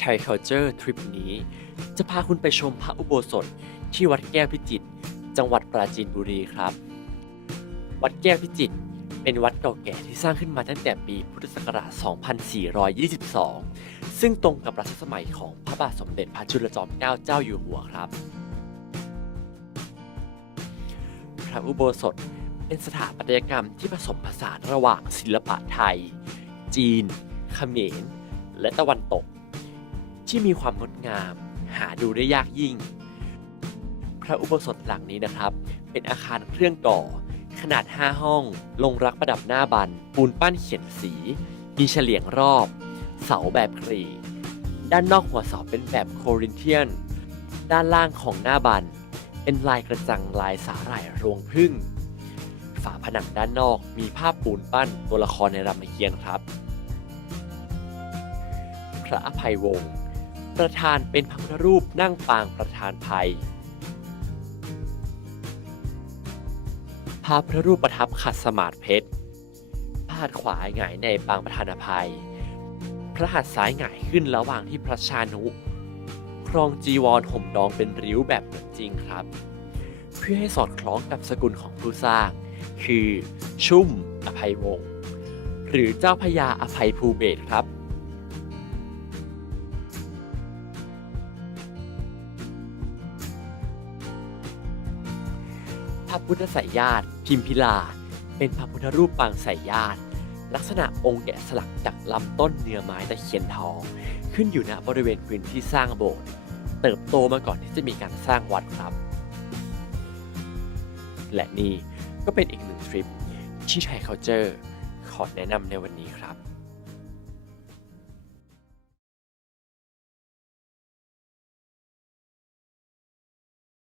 ไทย Culture ทริปนี้ จะพาคุณไปชมพระอุโบสถที่วัดแก้วพิจิตรจังหวัดปราจีนบุรีครับ วัดแก้วพิจิตรเป็นวัดเก่าแก่ที่สร้างขึ้นมาตั้งแต่ปีพุทธศักราช 2422 ซึ่งตรงกับรัชสมัยของพระบาทสมเด็จพระจุลจอมเกล้าเจ้าอยู่หัวครับ พระอุโบสถเป็นสถาปัตยกรรมที่ผสมผสานระหว่างศิลปะไทย จีน เขมร และตะวันตก ที่มีความงดงาม หาดูได้ยากยิ่ง พระอุโบสถหลังนี้นะครับ เป็นอาคารเครื่องก่อ ขนาด 5 ห้อง ลงรักประดับหน้าบัน ปูนปั้นเขียนสี มีเฉลียงรอบ เสาแบบกรีด้านนอกหัวเสาเป็นแบบโครินเทียน ด้านล่างของหน้าบัน เป็นลายกระจังลายสาหร่ายรวงพึ่ง ฝาผนังด้านนอกมีภาพปูนปั้นตัวละครในรามเกียรติ์ครับ พระอภัยวงศ์ ประธานเป็นพระพุทธรูปนั่งปางประธานภัย พระพุทธรูปประทับขัดสมาธิเพชรพาดขวาหงายในปางประธานภัย พระหัตถ์ซ้ายหงายขึ้นระหว่างที่พระชานุ ครองจีวรห่มดองเป็นริ้วแบบเหมือนจริงครับ เพื่อให้สอดคล้องกับสกุลของผู้สร้าง คือชุ่มอภัยวงศ์หรือเจ้าพญาอภัยภูเบศครับ พระพุทธสายญาติ พิมพิลา เป็นพระพุทธรูปปางสายญาติ ลักษณะองค์แกะสลักจากลำต้นเนื้อไม้ตะเคียนทอง ขึ้นอยู่ณบริเวณพื้นที่สร้างโบสถ์เติบโตมาก่อนที่จะมีการสร้างวัดครับ และนี่ก็เป็นอีกหนึ่งทริปที่ไทยเคาเจอร์ขอแนะนำในวันนี้ครับ